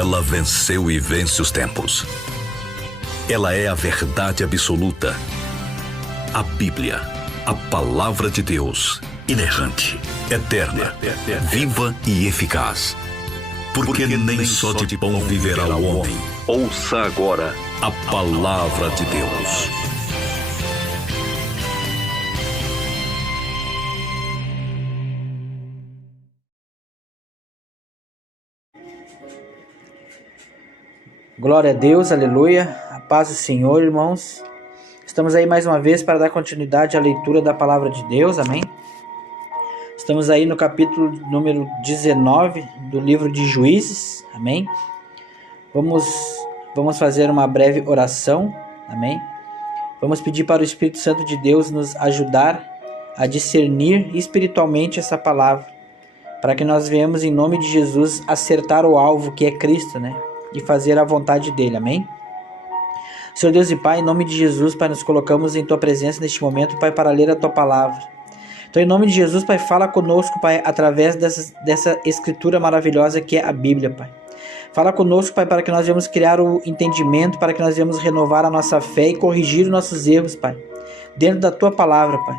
Ela venceu e vence os tempos. Ela é a verdade absoluta. A Bíblia, a palavra de Deus, inerrante, eterna, viva e eficaz. Porque nem só de pão viverá o homem. Ouça agora a palavra de Deus. Glória a Deus, aleluia, a paz do Senhor, irmãos. Estamos aí mais uma vez para dar continuidade à leitura da palavra de Deus, amém? Estamos aí no capítulo número 19 do livro de Juízes, amém? Vamos fazer uma breve oração, amém? Vamos pedir para o Espírito Santo de Deus nos ajudar a discernir espiritualmente essa palavra, para que nós venhamos em nome de Jesus acertar o alvo que é Cristo, né? E fazer a vontade dele, amém? Senhor Deus e Pai, em nome de Jesus, Pai, nos colocamos em Tua presença neste momento, Pai, para ler a Tua palavra. Então, em nome de Jesus, Pai, fala conosco, Pai, através dessa escritura maravilhosa que é a Bíblia, Pai. Fala conosco, Pai, para que nós venhamos criar o entendimento, para que nós venhamos renovar a nossa fé e corrigir os nossos erros, Pai, dentro da Tua palavra, Pai.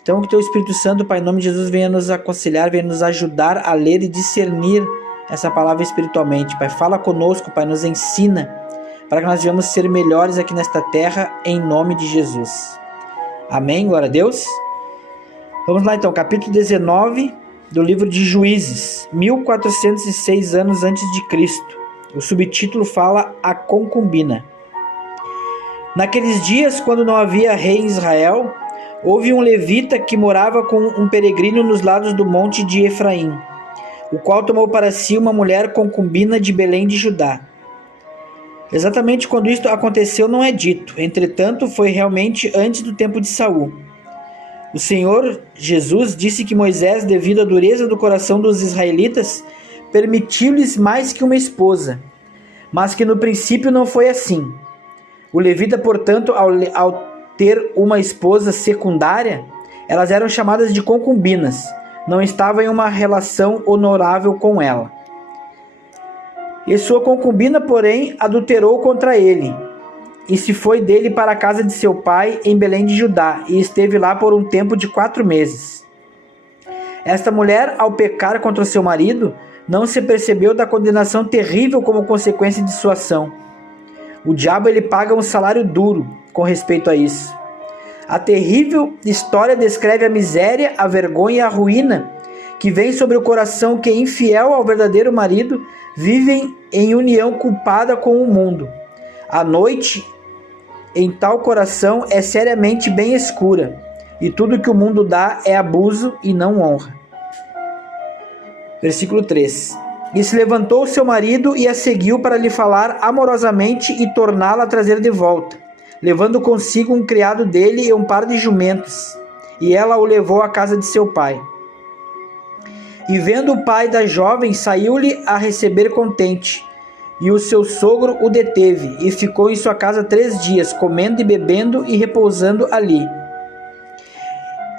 Então, que Teu Espírito Santo, Pai, em nome de Jesus, venha nos aconselhar, venha nos ajudar a ler e discernir essa palavra espiritualmente, Pai. Fala conosco, Pai, nos ensina, para que nós venhamos ser melhores aqui nesta terra, em nome de Jesus. Amém, glória a Deus. Vamos lá então, capítulo 19 do livro de Juízes, 1406 anos antes de Cristo. O subtítulo fala A Concubina. Naqueles dias, quando não havia rei em Israel, houve um levita que morava com um peregrino nos lados do monte de Efraim, o qual tomou para si uma mulher concubina de Belém de Judá. Exatamente quando isto aconteceu não é dito, entretanto foi realmente antes do tempo de Saul. O Senhor Jesus disse que Moisés, devido à dureza do coração dos israelitas, permitiu-lhes mais que uma esposa, mas que no princípio não foi assim. O levita, portanto, ao ter uma esposa secundária, elas eram chamadas de concubinas, não estava em uma relação honorável com ela. E sua concubina, porém, adulterou contra ele, e se foi dele para a casa de seu pai em Belém de Judá, e esteve lá por um tempo de 4 meses. Esta mulher, ao pecar contra seu marido, não se percebeu da condenação terrível como consequência de sua ação. O diabo ele paga um salário duro com respeito a isso. A terrível história descreve a miséria, a vergonha e a ruína que vem sobre o coração que, infiel ao verdadeiro marido, vivem em união culpada com o mundo. A noite em tal coração é seriamente bem escura, e tudo que o mundo dá é abuso e não honra. Versículo 3. E se levantou seu marido e a seguiu para lhe falar amorosamente e torná-la a trazer de volta, levando consigo um criado dele e um par de jumentos, e ela o levou à casa de seu pai. E vendo o pai da jovem, saiu-lhe a receber contente, e o seu sogro o deteve, e ficou em sua casa 3 dias, comendo e bebendo e repousando ali.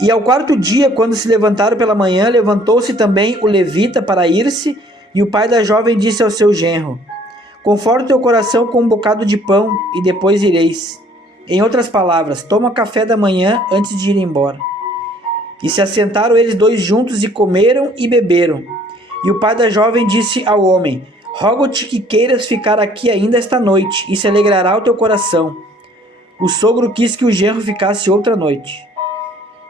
E ao 4º dia, quando se levantaram pela manhã, levantou-se também o levita para ir-se, e o pai da jovem disse ao seu genro: Conforta o teu coração com um bocado de pão, e depois ireis. Em outras palavras, toma café da manhã antes de ir embora. E se assentaram eles 2 juntos e comeram e beberam. E o pai da jovem disse ao homem: Rogo-te que queiras ficar aqui ainda esta noite, e se alegrará o teu coração. O sogro quis que o genro ficasse outra noite.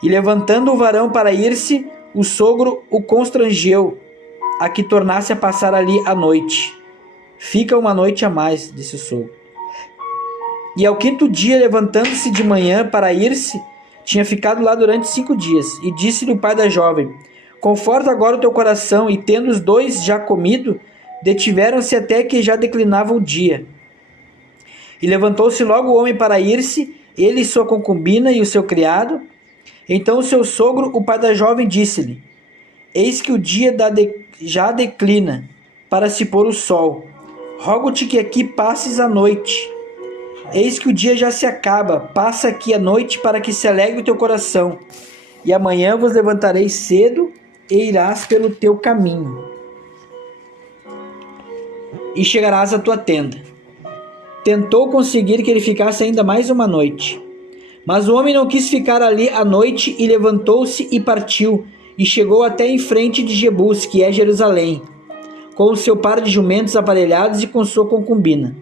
E levantando o varão para ir-se, o sogro o constrangeu a que tornasse a passar ali a noite. Fica uma noite a mais, disse o sogro. E ao 5º dia, levantando-se de manhã para ir-se, tinha ficado lá durante 5 dias. E disse-lhe o pai da jovem: Conforta agora o teu coração. E tendo os 2 já comido, detiveram-se até que já declinava o dia. E levantou-se logo o homem para ir-se, ele e sua concubina e o seu criado. Então o seu sogro, o pai da jovem, disse-lhe: Eis que o dia já declina para se pôr o sol. Rogo-te que aqui passes a noite. Eis que o dia já se acaba, passa aqui a noite para que se alegre o teu coração. E amanhã vos levantareis cedo e irás pelo teu caminho. e chegarás à tua tenda. Tentou conseguir que ele ficasse ainda mais uma noite. Mas o homem não quis ficar ali a noite e levantou-se e partiu, e chegou até em frente de Jebus, que é Jerusalém, com o seu par de jumentos aparelhados e com sua concubina.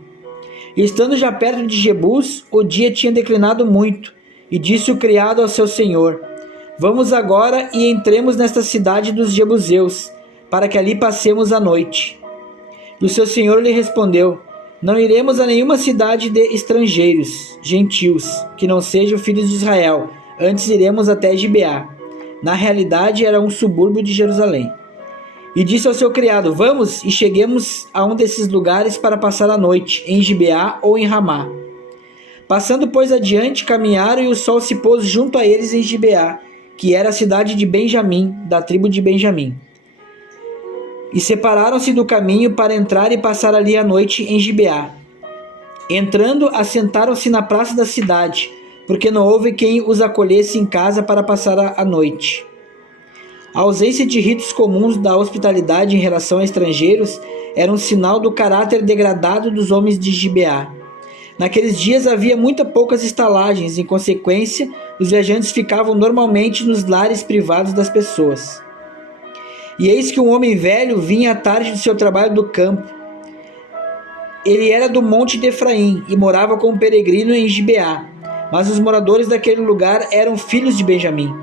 E estando já perto de Jebus, o dia tinha declinado muito, e disse o criado ao seu senhor: Vamos agora e entremos nesta cidade dos Jebuseus, para que ali passemos a noite. E o seu senhor lhe respondeu: Não iremos a nenhuma cidade de estrangeiros, gentios, que não sejam filhos de Israel, antes iremos até Gibeá. Na realidade era um subúrbio de Jerusalém. E disse ao seu criado: Vamos e cheguemos a um desses lugares para passar a noite, em Gibeá ou em Ramá. Passando, pois, adiante, caminharam, e o sol se pôs junto a eles em Gibeá, que era a cidade de Benjamim, da tribo de Benjamim. E separaram-se do caminho para entrar e passar ali a noite em Gibeá. Entrando, assentaram-se na praça da cidade, porque não houve quem os acolhesse em casa para passar a noite. A ausência de ritos comuns da hospitalidade em relação a estrangeiros era um sinal do caráter degradado dos homens de Gibeá. Naqueles dias havia muito poucas estalagens, em consequência, os viajantes ficavam normalmente nos lares privados das pessoas. E eis que um homem velho vinha à tarde do seu trabalho do campo. Ele era do monte de Efraim e morava como peregrino em Gibeá, mas os moradores daquele lugar eram filhos de Benjamim.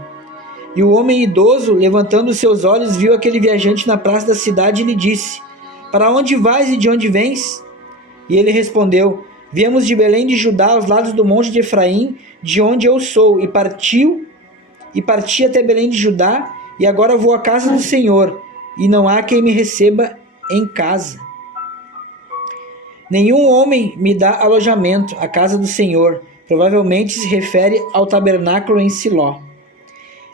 E o homem idoso, levantando os seus olhos, viu aquele viajante na praça da cidade e lhe disse: Para onde vais e de onde vens? E ele respondeu: Viemos de Belém de Judá, aos lados do monte de Efraim, de onde eu sou, e parti até Belém de Judá, e agora vou à casa do Senhor, e não há quem me receba em casa. Nenhum homem me dá alojamento, a casa do Senhor. Provavelmente se refere ao tabernáculo em Siló.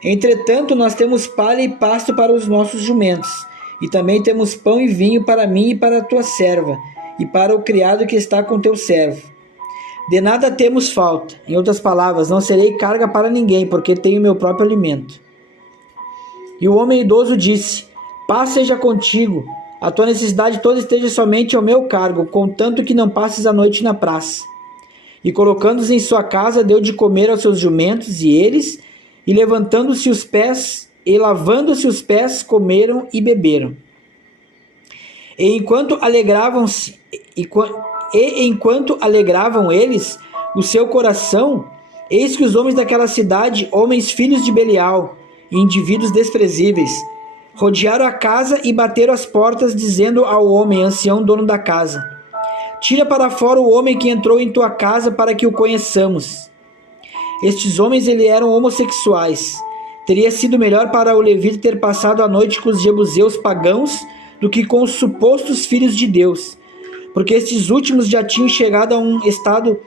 Entretanto, nós temos palha e pasto para os nossos jumentos, e também temos pão e vinho para mim e para a tua serva, e para o criado que está com teu servo. De nada temos falta. Em outras palavras, não serei carga para ninguém, porque tenho meu próprio alimento. E o homem idoso disse: Paz seja contigo, a tua necessidade toda esteja somente ao meu cargo, contanto que não passes a noite na praça. E colocando-os em sua casa, deu de comer aos seus jumentos, e eles, e levantando-se os pés, e lavando-se os pés, comeram e beberam. E enquanto alegravam eles o seu coração, eis que os homens daquela cidade, homens filhos de Belial, indivíduos desprezíveis, rodearam a casa e bateram as portas, dizendo ao homem, ancião dono da casa: Tira para fora o homem que entrou em tua casa, para que o conheçamos. Estes homens eram homossexuais. Teria sido melhor para o levita ter passado a noite com os jebuseus pagãos do que com os supostos filhos de Deus, porque estes últimos já tinham chegado a um estado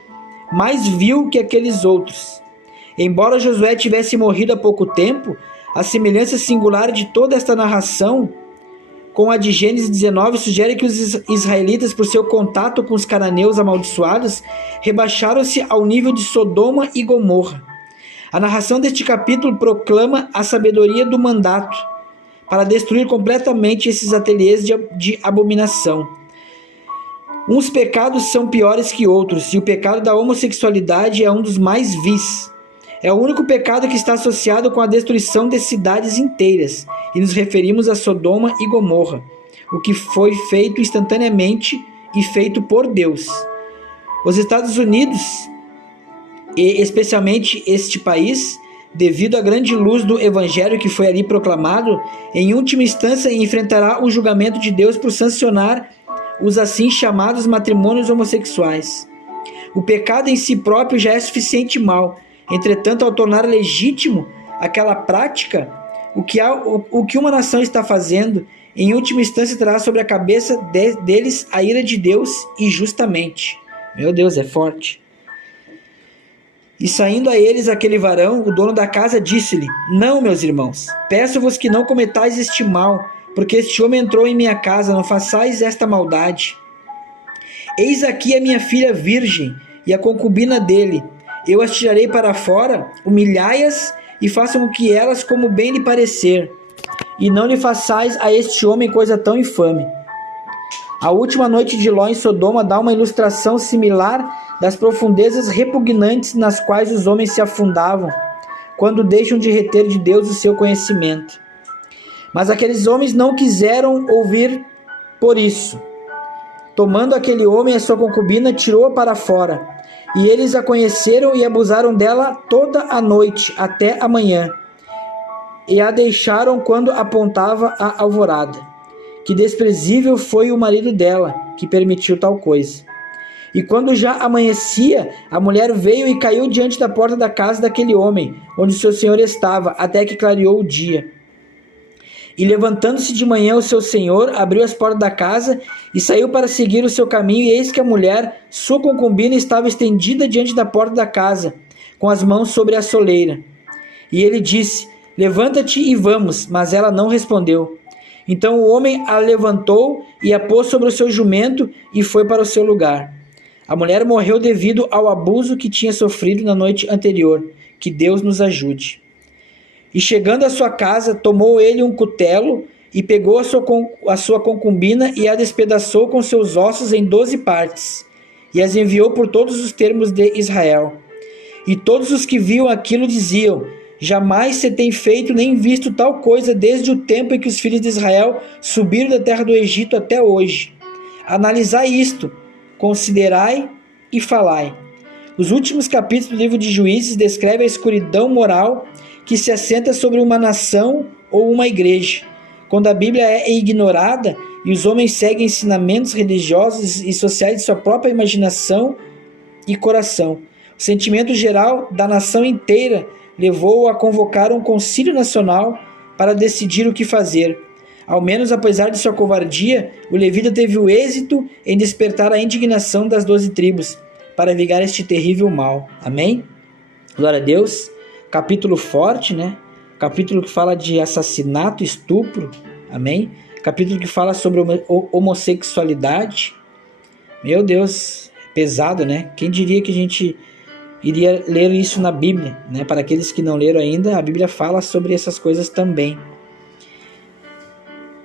mais vil que aqueles outros. Embora Josué tivesse morrido há pouco tempo, a semelhança singular de toda esta narração com a de Gênesis 19 sugere que os israelitas, por seu contato com os cananeus amaldiçoados, rebaixaram-se ao nível de Sodoma e Gomorra. A narração deste capítulo proclama a sabedoria do mandato para destruir completamente esses ateliês de abominação. Uns pecados são piores que outros, e o pecado da homossexualidade é um dos mais vis. É o único pecado que está associado com a destruição de cidades inteiras, e nos referimos a Sodoma e Gomorra, o que foi feito instantaneamente e feito por Deus. Os Estados Unidos, e especialmente este país, devido à grande luz do Evangelho que foi ali proclamado, em última instância enfrentará o julgamento de Deus por sancionar os assim chamados matrimônios homossexuais. O pecado em si próprio já é suficiente mal. Entretanto, ao tornar legítimo aquela prática, o que uma nação está fazendo, em última instância trará sobre a cabeça deles a ira de Deus, e justamente. Meu Deus, é forte. E saindo a eles aquele varão, o dono da casa disse-lhe: Não, meus irmãos, peço-vos que não cometais este mal, porque este homem entrou em minha casa, não façais esta maldade. Eis aqui a minha filha virgem e a concubina dele. Eu as tirarei para fora, humilhai-as e façam o que elas como bem lhe parecer. E não lhe façais a este homem coisa tão infame. A última noite de Ló em Sodoma dá uma ilustração similar das profundezas repugnantes nas quais os homens se afundavam quando deixam de reter de Deus o seu conhecimento. Mas aqueles homens não quiseram ouvir por isso. Tomando aquele homem a sua concubina, tirou-a para fora. E eles a conheceram e abusaram dela toda a noite, até a manhã. E a deixaram quando apontava a alvorada. Que desprezível foi o marido dela, que permitiu tal coisa. E quando já amanhecia, a mulher veio e caiu diante da porta da casa daquele homem, onde seu senhor estava, até que clareou o dia. E levantando-se de manhã o seu senhor, abriu as portas da casa e saiu para seguir o seu caminho, e eis que a mulher, sua concubina, estava estendida diante da porta da casa, com as mãos sobre a soleira. E ele disse: levanta-te e vamos, mas ela não respondeu. Então o homem a levantou e a pôs sobre o seu jumento e foi para o seu lugar. A mulher morreu devido ao abuso que tinha sofrido na noite anterior. Que Deus nos ajude. E chegando à sua casa, tomou ele um cutelo e pegou a sua concubina e a despedaçou com seus ossos em 12 partes, e as enviou por todos os termos de Israel. E todos os que viam aquilo diziam: jamais se tem feito nem visto tal coisa desde o tempo em que os filhos de Israel subiram da terra do Egito até hoje. Analisai isto, considerai e falai. Os últimos capítulos do livro de Juízes descrevem a escuridão moral que se assenta sobre uma nação ou uma igreja. Quando a Bíblia é ignorada e os homens seguem ensinamentos religiosos e sociais de sua própria imaginação e coração. O sentimento geral da nação inteira levou-o a convocar um concílio nacional para decidir o que fazer. Ao menos, apesar de sua covardia, o levita teve o êxito em despertar a indignação das 12 tribos para vingar este terrível mal. Amém? Glória a Deus. Capítulo forte, né? Capítulo que fala de assassinato, estupro. Amém? Capítulo que fala sobre homossexualidade. Meu Deus, pesado, né? Quem diria que a gente iria ler isso na Bíblia, né? Para aqueles que não leram ainda, a Bíblia fala sobre essas coisas também.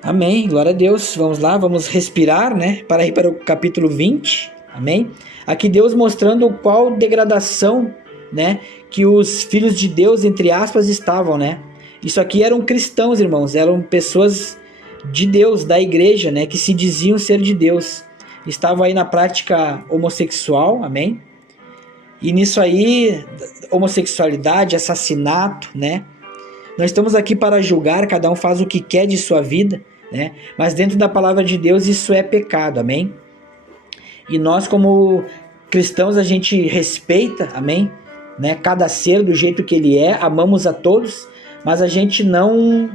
Amém, glória a Deus. Vamos lá, vamos respirar, né? Para ir para o capítulo 20. Amém? Aqui Deus mostrando qual degradação, né, que os filhos de Deus, entre aspas, estavam, né? Isso aqui eram cristãos, irmãos, eram pessoas de Deus, da igreja, né, que se diziam ser de Deus. Estavam aí na prática homossexual, amém? E nisso aí, homossexualidade, assassinato, né? Nós estamos aqui para julgar, cada um faz o que quer de sua vida, né? Mas dentro da palavra de Deus isso é pecado, amém? E nós, como cristãos, a gente respeita, amém? Né? Cada ser do jeito que ele é, amamos a todos, mas a gente não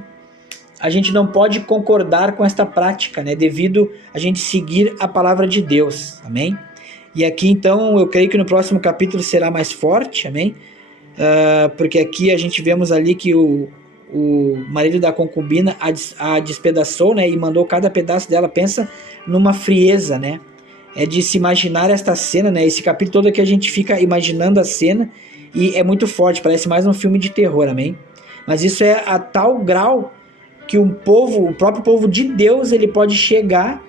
pode concordar com esta prática, né? Devido a gente seguir a palavra de Deus, amém? E aqui então eu creio que no próximo capítulo será mais forte, amém? Porque aqui a gente vemos ali que o marido da concubina a despedaçou, né? E mandou cada pedaço dela. Pensa numa frieza, né? É de se imaginar esta cena, né? Esse capítulo todo aqui a gente fica imaginando a cena e é muito forte, parece mais um filme de terror, amém? Mas isso é a tal grau que o próprio povo de Deus, ele pode chegar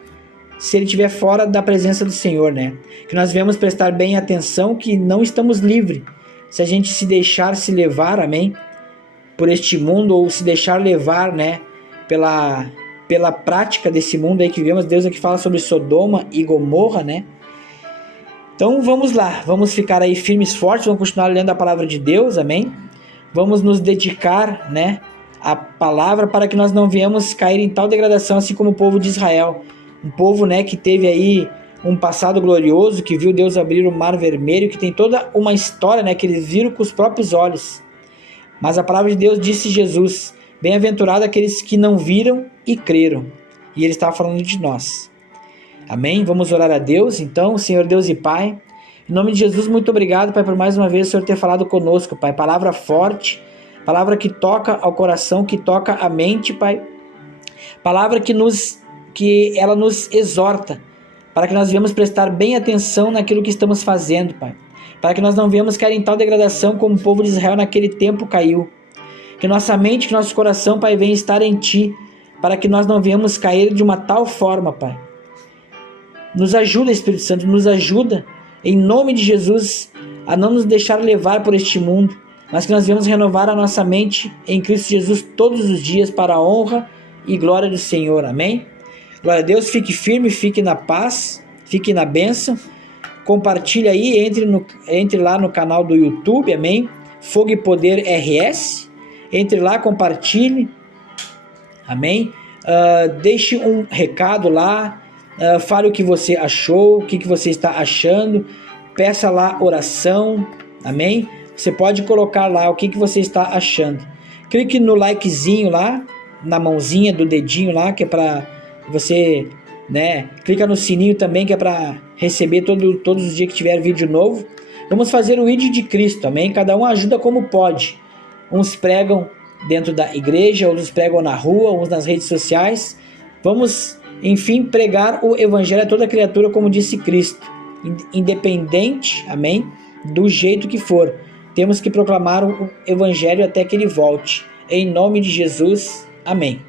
se ele estiver fora da presença do Senhor, né? Que nós devemos prestar bem atenção que não estamos livres se a gente se deixar se levar, amém? Por este mundo, ou se deixar levar, né? Pela prática desse mundo aí que vemos. Deus aqui fala sobre Sodoma e Gomorra, né? Então vamos lá, vamos ficar aí firmes, fortes, vamos continuar lendo a palavra de Deus, amém? Vamos nos dedicar, né, à palavra para que nós não venhamos cair em tal degradação assim como o povo de Israel. Um povo, né, que teve aí um passado glorioso, que viu Deus abrir o mar vermelho, que tem toda uma história, né, que eles viram com os próprios olhos. Mas a palavra de Deus disse Jesus: bem-aventurado aqueles que não viram e creram. E ele estava falando de nós. Amém? Vamos orar a Deus, então, Senhor Deus e Pai. Em nome de Jesus, muito obrigado, Pai, por mais uma vez o Senhor ter falado conosco, Pai. Palavra forte, palavra que toca ao coração, que toca a mente, Pai. Palavra que ela nos exorta, para que nós venhamos prestar bem atenção naquilo que estamos fazendo, Pai. Para que nós não venhamos cair em tal degradação como o povo de Israel naquele tempo caiu. Que nossa mente, que nosso coração, Pai, venha estar em Ti, para que nós não venhamos cair de uma tal forma, Pai, Nos ajuda, Espírito Santo, nos ajuda, em nome de Jesus, a não nos deixar levar por este mundo, mas que nós devemos renovar a nossa mente em Cristo Jesus todos os dias para a honra e glória do Senhor. Amém? Glória a Deus, fique firme, fique na paz, fique na bênção. Compartilhe aí, entre lá no canal do YouTube, amém? Fogo e Poder RS. Entre lá, compartilhe, amém? Deixe um recado lá, fale o que você achou, o que você está achando, peça lá oração, amém? Você pode colocar lá o que você está achando. Clique no likezinho lá, na mãozinha do dedinho lá, que é para você, né? Clica no sininho também, que é para receber todos os dias que tiver vídeo novo. Vamos fazer o ID de Cristo, amém? Cada um ajuda como pode. Uns pregam dentro da igreja, outros pregam na rua, uns nas redes sociais. Vamos, enfim, pregar o evangelho a toda criatura, como disse Cristo. Independente, amém? Do jeito que for. Temos que proclamar o evangelho até que ele volte. Em nome de Jesus, amém.